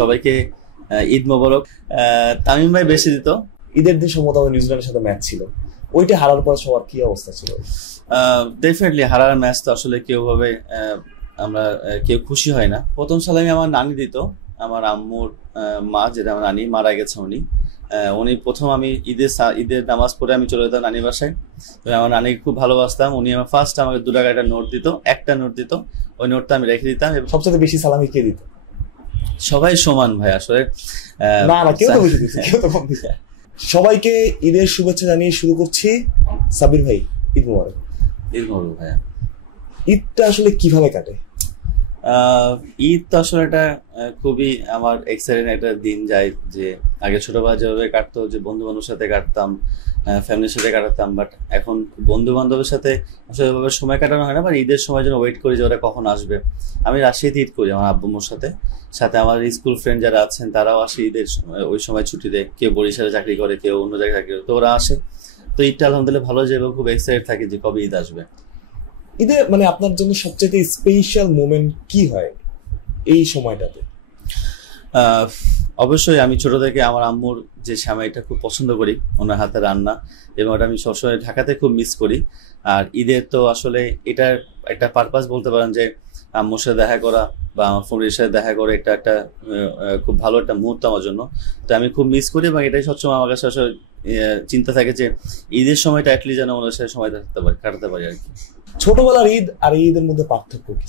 সবাইকে ঈদ মোবারক। তামিম ভাই বেশি দিত। ঈদের দিন সম্ভবত নিউজিল্যান্ডের সাথে ম্যাচ ছিল, ওইটা হারার পর সবার কি অবস্থা ছিল? ডেফিনেটলি হারার ম্যাচ তো আসলে কেউ ভাবে আমরা কেউ খুশি হয় না। প্রথম সালামি আমার নানি দিত, আমার আম্মুর মা, যেটা আমার নানি মারা গেছে উনি প্রথম আমি ঈদের নামাজ পড়ে আমি চলে যেতাম নানি বাসায়। তো আমার নানিকে খুব ভালোবাসতাম। উনি আমার ফার্স্ট আমাকে 2 টাকা একটা নোট দিত, একটা নোট দিত, ওই নোটটা আমি রেখে দিতাম। সবচেয়ে বেশি সালামি কে দিত? সবাই সমান ভাই আসলে, না কেউ তো বেশি দিচ্ছে, কেউ তো কম দিচ্ছে। সবাইকে ঈদের শুভেচ্ছা জানিয়ে শুরু করছি। সাবির ভাই, ঈদ মোবারক। ঈদ মোবারক ভাইয়া। ঈদটা আসলে কিভাবে কাটে? ঈদ তো আসলে একটা খুবই আমার এক্সাইটিং একটা দিন যায়, যে আগে ছোটবেলা যেভাবে কাটতো, যে বন্ধু বান্ধবের সাথে কাটতাম, ফ্যামিলির সাথে কাটাতাম, বাট এখন বন্ধু বান্ধবের সাথে আসলে ওইভাবে সময় কাটানো হয় না। বাট ঈদের সময় যেন ওয়েট করি যে ওরা কখন আসবে। আমি রাজশাহীতে ঈদ করি আমার আব্বুর সাথে, সাথে আমার স্কুল ফ্রেন্ড যারা আছেন তারাও আসে ঈদের ওই সময় ছুটিতে। কেউ বরিশালে চাকরি করে, কেউ অন্য জায়গায় চাকরি করে, তো ওরা আসে। তো ঈদটা আলহামদুলিল্লাহ ভালো যায় এবং খুব এক্সাইটেড থাকি যে কবে ঈদ আসবে। ঈদে মানে আপনার জন্য সবচেয়ে স্পেশাল মোমেন্ট কি হয় এই সময়টাতে? অবশ্যই আমি ছোট থেকে আমার আম্মুর যে সেমাইটা খুব পছন্দ করি, ওনার হাতে রান্না, এবং ওটা আমি সবসময় ঢাকাতে খুব মিস করি। আর ঈদের তো আসলে এটার একটা পারপাস বলতে পারেন যে আম্মুর সাথে দেখা করা বা আমার ফ্যামিলির সাথে দেখা করে, এটা একটা খুব ভালো একটা মুহূর্ত আমার জন্য। তো আমি খুব মিস করি এবং এটাই সবসময় আমার কাছে আসলে চিন্তা থাকে যে ঈদের সময়টা অ্যাটলিস্ট যেন ওনার সাথে সময় কাটাতে পারি আর কি। ছোটবেলার ঈদ আর এই ঈদের মধ্যে পার্থক্য কি?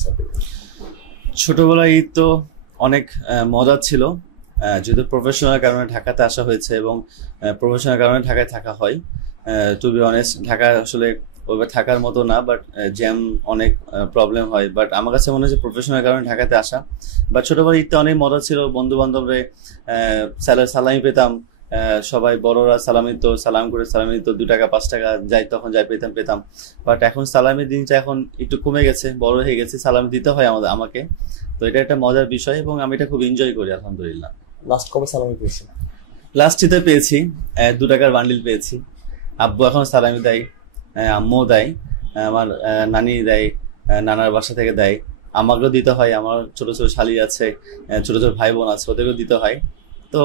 ছোটবেলার ঈদ তো অনেক মজার ছিল, যেহেতু প্রফেশনাল কারণে ঢাকাতে আসা হয়েছে এবং প্রফেশনাল কারণে ঢাকায় থাকা হয়। টু বি অনেস্ট, ঢাকা আসলে ওইভাবে থাকার মতো না, বাট জ্যাম অনেক প্রবলেম হয়। বাট আমার কাছে মনে হচ্ছে প্রফেশনাল কারণে ঢাকাতে আসা। বাট ছোটবেলার ঈদটা অনেক মজা ছিল, বন্ধু বান্ধবরে সালামি পেতাম, সবাই বড়রা সালাম করে সালামি দিত, 2 টাকা 5 টাকা যাই তখন যাই পেতাম। বাট এখন সালামির দিনটা এখন একটু কমে গেছে, বড় হয়ে গেছে, সালামি দিতে হয় আমাকে। তো এটা একটা মজার বিষয় এবং আমি এটা খুব এনজয় করি আলহামদুলিল্লাহ। লাস্ট কবে সালামি পেয়েছি? লাস্ট ঈদে পেয়েছি, 2 টাকার বান্ডিল পেয়েছি। আব্বু এখন সালামি দেয়, আম্মুও দেয়, আমার নানি দেয়, নানার বাসা থেকে দেয়, আমাকেও দিতে হয়। আমার ছোট ছোট শালি আছে, ছোট ছোট ভাই বোন আছে, ওদেরকেও দিতে হয়। তো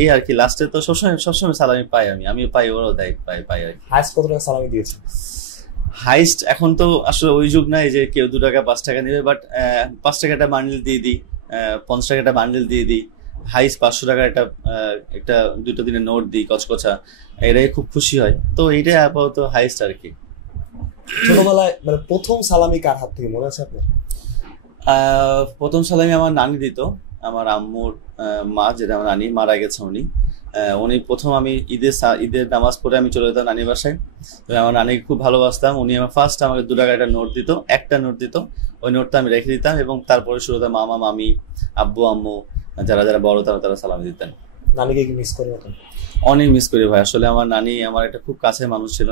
এই আর কি, লাস্টে তো সবসময় সালামি পাই, আমি পাই, ওরাও দেয়, পাই আর কি। হাইস্ট কত টাকা সালামি দিয়েছে? হাইস্ট এখন তো আসলে ওই যুগ নাই যে কেউ 2 টাকা 5 টাকা নেবে, বাট 5 টাকাটা বান্ডিল দিয়ে দিই, 50 টাকাটা বান্ডিল দিয়ে দিই। হাইস্ট 500 টাকার একটা 2টো দিনের নোট দিই কচকচা, এটাই খুব খুশি হয়। তো এইটাই আপাতত হাইস্ট আর কি। ছোটবেলায় মানে প্রথম সালামি কার হাত থেকে মনে আছে আপনার? প্রথম সালামি আমার নানি দিত, আমার আম্মুর মা, যেটা আমার নানি মারা গেছে উনি প্রথম আমি ঈদের নামাজ পড়ে আমি চলে যেতাম নানি বাসায়। তো আমার নানিকে খুব ভালোবাসতাম। উনি আমার ফার্স্ট আমাকে 2 টাকা একটা নোট দিত, একটা নোট দিত, ওই নোটটা আমি রেখে দিতাম এবং তারপরে শুরু হতাম মামা মামি, আব্বু আম্মু, যারা যারা বড় তারা সালামি দিতেন। নানিকে কি মিস করেন এখন? অনেক মিস করি ভাই, আসলে আমার নানি আমার একটা খুব কাছের মানুষ ছিল।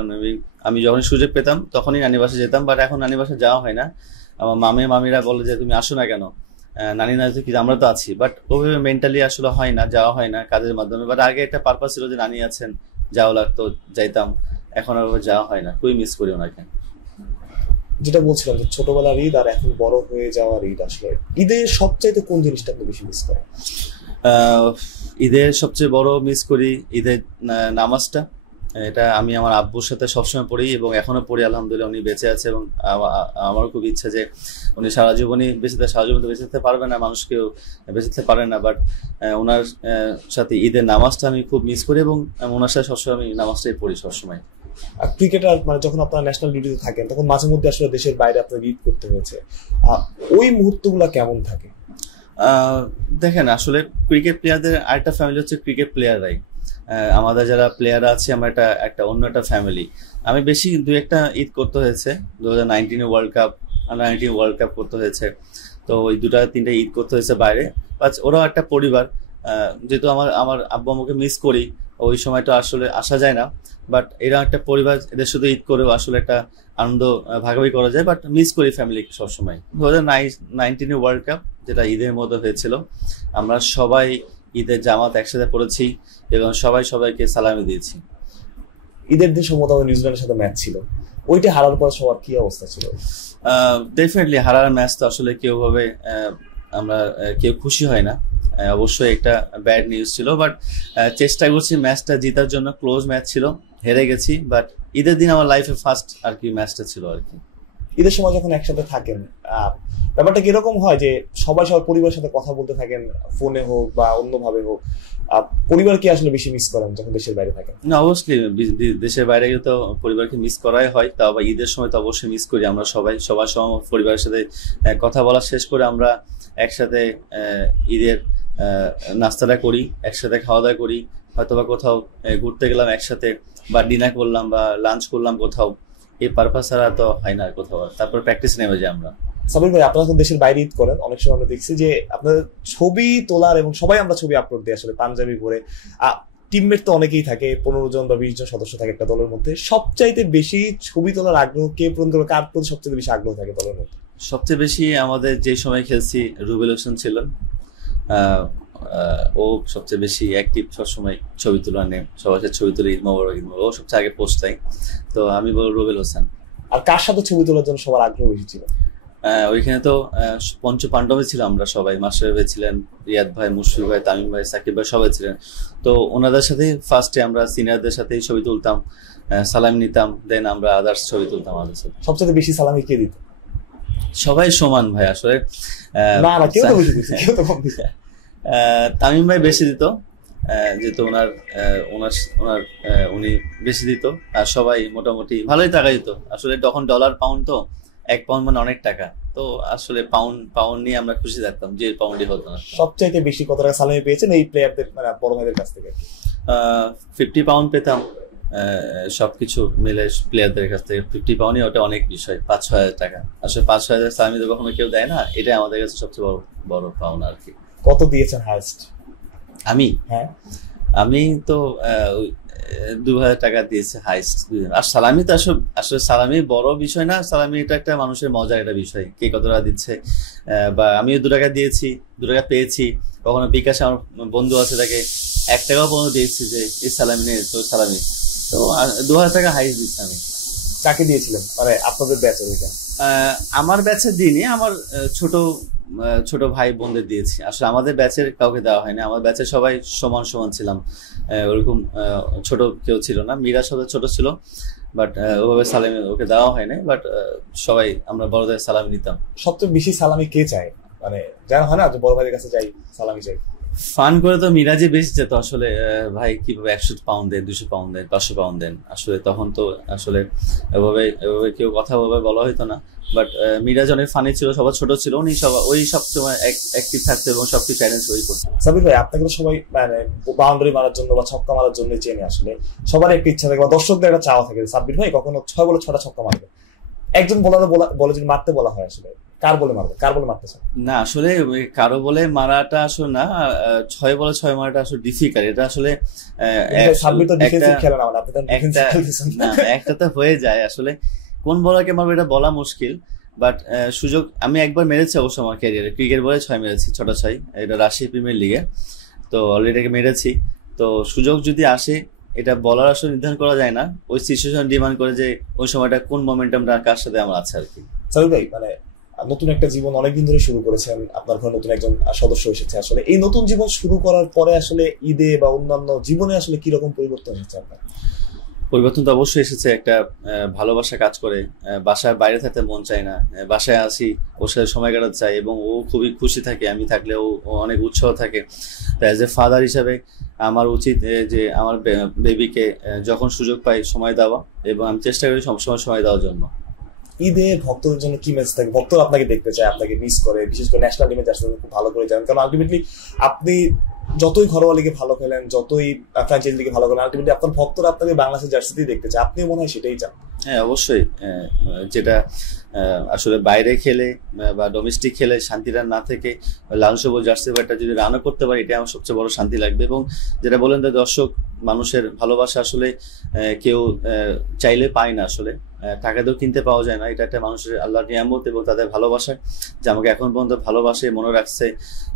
আমি যখন সুযোগ পেতাম তখনই নানি বাসায় যেতাম, বাট এখন নানি বাসায় যাওয়া হয় না। আমার মামিরা বলে যে তুমি আসো না কেন, নানি না কি আমরা তো আছি, বাট ওইভাবে মেন্টালি আসলে হয় না, যাওয়া হয় না কাজের মাধ্যমে। বাট আগে একটা পারপাস ছিল যে নানি আছেন, যাওয়া লাগতো, যাইতাম। এখন আর যাওয়া হয় না, খুবই মিস করি ওনাকে। যেটা বলছিলাম যে ছোটবেলার ঈদ আর এখন বড় হয়ে যাওয়ার ঈদ, আসলে ঈদের সবচাইতে কোন জিনিসটা আপনি বেশি মিস করেন? ঈদের সবচেয়ে বড় মিস করি ঈদের নামাজটা। এটা আমি আমার আব্বুর সাথে সবসময় পড়ি এবং এখনো পড়ি আলহামদুলিল্লাহ। উনি বেঁচে আছে এবং আমারও খুব ইচ্ছা যে উনি সারা জীবনই সারা জীবন বেঁচে থাকতে পারবে না, মানুষকেও বেঁচে থাকতে পারে না, বাট ওনার সাথে ঈদের নামাজটা আমি খুব মিস করি এবং ওনার সাথে সবসময় আমি নামাজটাই পড়ি সবসময়। আর ক্রিকেটার মানে যখন আপনারা ন্যাশনাল ডিউটিতে থাকেন তখন মাঝে মধ্যে আসলে দেশের বাইরে আপনার ঈদ করতে হয়েছে, ওই মুহূর্তগুলো কেমন থাকে? দেখেন, আসলে ক্রিকেট প্লেয়ারদের আরেকটা ফ্যামিলি হচ্ছে ক্রিকেট প্লেয়াররাই। আমাদের যারা প্লেয়ার আছে আমার একটা অন্য একটা ফ্যামিলি। আমি বেশি 2-1টা ঈদ করতে হয়েছে, 2019 world cup, under 19 world cup করতে হয়েছে। তো ওই 2-3টা ঈদ করতে হয়েছে বাইরে। ওরাও একটা পরিবার, যেহেতু আমার আব্বু আম্মুকে মিস করি, ওই সময়টা আসলে আসা যায় না, বাট এরা একটা পরিবার, এদের শুধু ঈদ করেও আসলে একটা আনন্দ ভাগাভাগি করা যায়, বাট মিস করি ফ্যামিলি সবসময়। 2019 ওয়ার্ল্ড কাপ যেটা ঈদের মধ্যে হয়েছিল, আমরা সবাই ঈদের জামাত একসাথে পড়েছি এবং সবাইকে সালামি দিয়েছি। ঈদের দিন সম্ভবত নিউজিল্যান্ডের সাথে ম্যাচ ছিল, ওইটা হারার পর সবার কি অবস্থা ছিল? ডেফিনেটলি হারার ম্যাচ তো আসলে কেউ ভাবে আমরা কেউ খুশি হয় না। অবশ্যই একটা ব্যাড নিউজ ছিল, বাট চেষ্টা করছি ম্যাচটা জেতার জন্য। ক্লোজ ম্যাচ ছিল, হেরে গেছি, বাট ঈদের দিন আমার লাইফে ফার্স্ট আর কি ম্যাচটা ছিল আর কি। ঈদের সময় যখন একসাথে থাকেন ব্যাপারটা কিরকম হয় যে সবাই সবার পরিবারের সাথে কথা বলতে থাকেন, ফোনে হোক বা অন্যভাবে হোক, পরিবার কি আসলে বেশি মিস করেন যখন দেশের বাইরে থাকেন? না, অবশ্যই দেশের বাইরে গেলে তো পরিবারকে মিস করাই হয়, তাও আবার ঈদের সময় তো অবশ্যই মিস করি। আমরা সবার পরিবারের সাথে কথা বলা শেষ করে আমরা একসাথে ঈদের নাস্তাটা করি, একসাথে খাওয়া দাওয়া করি, হয়তো বা কোথাও ঘুরতে গেলাম একসাথে, বা ডিনার করলাম বা লাঞ্চ করলাম কোথাও। এই পারপাস ছাড়া তো হয় না কোথাও। তারপর প্র্যাকটিস নেমে যাই আমরা। সাবির ভাই, আপনারা যখন দেশের বাইরে ঈদ করেন, অনেক সময় আমরা দেখছি যে আপনাদের ছবি তোলার, এবং সবাই আমরা ছবি আপলোড দিই আসলে পাঞ্জাবি পরে। টিমমেট তো অনেকেই থাকে, 15 জন বা 20 জন সদস্য থাকে একটা দলের মধ্যে। সবচাইতে বেশি ছবি তোলার আগ্রহ কে পূরণ করে, কার প্রতি সবচেয়ে বেশি আগ্রহ থাকে দলের মধ্যে? সবচেয়ে বেশি আমাদের যে সময় খেলছি রুবেল হোসেন ছিলেন, ও সবচেয়ে বেশি অ্যাক্টিভ, সবসময় ছবি তোলা নেই, সবার সাথে ছবি তুলে ঈদ মোবারক ঈদ মোবারক, ও সবচেয়ে আগে পোস্ট দেয়। তো আমি বলবো রুবেল হোসেন। আর কার সাথে ছবি তোলার জন্য সবার আগ্রহ বেশি ছিল? ওইখানে তো পঞ্চ পাণ্ডবে ছিল আমরা সবাই। মাস্টার ভাই ছিলেন, রিয়াদ ভাই, মুশফিক ভাই, তামিম ভাই, সাকিব ভাই, সবাই ছিলেন। তো ওনাদের সাথে ফার্স্টে আমরা সিনিয়রদের সাথেই ছবি তুলতাম, সালাম নিতাম, দেন আমরা আদার্স ছবি তুলতাম আমাদের সাথে। সবচেয়ে বেশি সালামি কে দিত? সবাই সমান ভাই আসলে। না না, কেউ তো বেশি দিত, কেউ তো কম দিত। তামিম ভাই বেশি দিত, যেহেতু উনি বেশি দিত। আর সবাই মোটামুটি ভালোই টাকা দিত আসলে। তখন ডলার পাউন্ড তো, 1 পাউন্ড মানে অনেক টাকা। তো আসলে পাউন্ড নিয়ে আমরা খুশি থাকতাম, যে পাউন্ডই হতো না। সবচাইতে বেশি কত টাকা সালামি পেয়েছেন এই প্লেয়ারদের, মানে বড় ভাইদের কাছ থেকে? 50 পাউন্ড পেতাম সবকিছু মিলে প্লেয়ারদের কাছ থেকে। 50 পাউন্ডই ওটা অনেক বিষয়, 5-6 হাজার টাকা। আসলে 5-6 হাজার সালামি তো কখনো কেউ দেয় না, এটাই আমাদের কাছে সবচেয়ে বড় পাউন্ড আর কি। কত দিয়েছেন হাইয়েস্ট? আমি তো 2000 টাকা দিয়েছে হাইস্ট। আর সালামি তো আসলে সালামি বড় বিষয় না, সালামি এটা একটা মানুষের মজার একটা বিষয়, কে কত টাকা দিচ্ছে। বা আমিও 2 টাকা দিয়েছি, 2 টাকা পেয়েছি। কখনো বিকাশে আমার বন্ধু আছে, তাকে 1 টাকাও পর্যন্ত দিয়েছি যে এই সালামি নেই, তোর সালামি। তো 2000 টাকা হাইস্ট দিচ্ছি আমি। কাকে দিয়েছিলেন, মানে আপনাদের ব্যাচের? আমার ব্যাচের দিনই আমার ছোট ভাই বোনদের দিয়েছি। আসলে আমাদের ব্যাচের কাউকে দেওয়া হয়নি, আমার ব্যাচের সবাই সমান ছিলাম। ওরকম ছোট কেউ ছিল না। মীরা সবাই ছোট ছিল, বাট ওভাবে সালামি ওকে দেওয়া হয়নি। বাট সবাই আমরা বড়দের সালামি নিতাম। সবচেয়ে বেশি সালামি কে চায়, মানে জানা হয় না যে বড় ভাইয়ের কাছে যাই সালামি চাই? ফান করে তো মিরাজে বেশি যেত আসলে। ভাই কিভাবে 100 পাউন্ড দেন, 200 পাউন্ড দেন, 500 পাউন্ড দেন। আসলে তখন তো আসলে এভাবে কেউ কথা বলা হইতো না। বাট মিরাজ অনেক ফানি ছিল, সবার ছোট ছিল, উনি ওই সবসময় অ্যাক্টিভ থাকতো এবং সবকিছু চ্যালেঞ্জ ওই করতো। সাবির ভাই, আপনাকে তো সবাই মানে বাউন্ডারি মারার জন্য বা ছক্কা মারার জন্য চেনে। আসলে সবার একটা ইচ্ছা থাকে বা দর্শকদের একটা চাওয়া থাকে, সাব্বির ভাই কখনো 6 বলে 6টা ছক্কা মারবে। একজন বলে যদি মারতে বলা হয়, আসলে কার বলে মারবে, কার বলে মারতে চান? না, আসলে কারো বলে মারাটা আসলে না, 6 বলে 6 মারাটা আসলে ডিফিকাল্ট। এটা আসলে একটা তো হয়ে যায় আসলে। কোন বলারকে মারবে এটা বলা মুশকিল। বাট সুযোগ আমি একবার মেরেছি অবশ্য আমার ক্যারিয়ারে, ক্রিকেট বলে 6 মেরেছি, 6টা 6। এটা রাজশাহী প্রিমিয়ার লিগে, তো অলরেডি মেরেছি। তো সুযোগ যদি আসে, এটা বলার আসলে নির্ধারণ করা যায় না। ওই সিচুয়েশন ডিমান্ড করে যে ওই সময়টা কোন মোমেন্টামটা কার সাথে আমার আছে আর কি। সাবির ভাই, মানে নতুন একটা জীবন অনেকদিন ধরে শুরু করেছেন, আপনার ঘরে নতুন একজন সদস্য এসেছে। আসলে এই নতুন জীবন শুরু করার পরে আসলে ঈদে বা অন্যান্য জীবনে আসলে কি রকম পরিবর্তন হচ্ছে আপনার? পরিবর্তন তো অবশ্যই এসেছে। একটা ভালোবাসা কাজ করে, বাসার বাইরে থাকতে মন চায় না, বাসায় আসি, ওর সাথে সময় কাটাতে চাই এবং ও খুবই খুশি থাকে, আমি থাকলে ও অনেক উৎসাহ থাকে। তো অ্যাজ এ ফাদার হিসাবে আমার উচিত যে আমার বেবিকে যখন সুযোগ পাই সময় দেওয়া, এবং আমি চেষ্টা করি সবসময় সময় দেওয়ার জন্য। ঈদে ভক্তদের জন্য কি মেসেজ থাকে? ভক্তরা আপনাকে দেখতে চায়, আপনাকে মিস করে, বিশেষ করে ন্যাশনাল টিমে যার সাথে খুব ভালো করে যান। কারণ আলটিমেটলি আপনি যতই ঘরোয়া লিগে ভালো খেলেন, যতই ফ্র্যাঞ্চাইজি লিগে ভালো খেলেন, আলটিমেটলি আপনার ভক্তরা আপনাকে বাংলাদেশের জার্সিতেই দেখতে চায়। আপনিও মনে হয় সেটাই চান? হ্যাঁ, অবশ্যই। যেটা আসলে বাইরে খেলে বা ডোমেস্টিক খেলে শান্তিটা না থেকে লাল সবুজ জার্সি ব্যাটটা যদি রানও করতে পারি, এটা আমার সবচেয়ে বড় শান্তি লাগবে। এবং যেটা বলেন যে দর্শক মানুষের ভালোবাসা আসলে কেউ চাইলে পায় না আসলে। টাকা দিয়েও কিনতে পাওয়া যায় না। এটা একটা মানুষের আল্লাহর নিয়ামত এবং তাদের ভালোবাসা, যে আমাকে এখন পর্যন্ত ভালোবাসে, মনে রাখছে।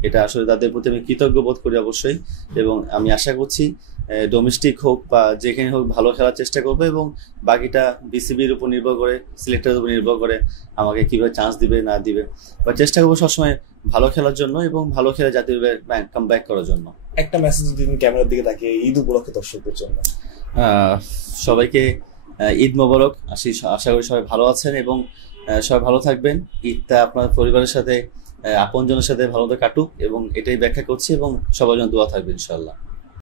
এটা আসলে তাদের প্রতি আমি কৃতজ্ঞ বোধ করি অবশ্যই। এবং আমি আশা করছি ডোমেস্টিক হোক বা যেখানে হোক ভালো খেলার চেষ্টা করবো, এবং বাকিটা বিসিবির উপর নির্ভর করে, সিলেক্টরের উপর নির্ভর করে আমাকে কিভাবে চান্স দিবে না দিবে। বা চেষ্টা করবো সবসময় ভালো খেলার জন্য এবং ভালো খেলে জাতীয় কামব্যাক করার জন্য। একটা মেসেজ দিন ক্যামেরার দিকে তাকিয়ে ঈদ উপলক্ষে দর্শকদের জন্য। সবাইকে ঈদ মোবারক। আশা করি সবাই ভালো আছেন এবং সবাই ভালো থাকবেন। ঈদটা আপনার পরিবারের সাথে, আপনজনের সাথে ভালো কাটুক, এবং এটাই ব্যাখ্যা করছি, এবং সবার জন্য দোয়া থাকবে ইনশাআল্লাহ।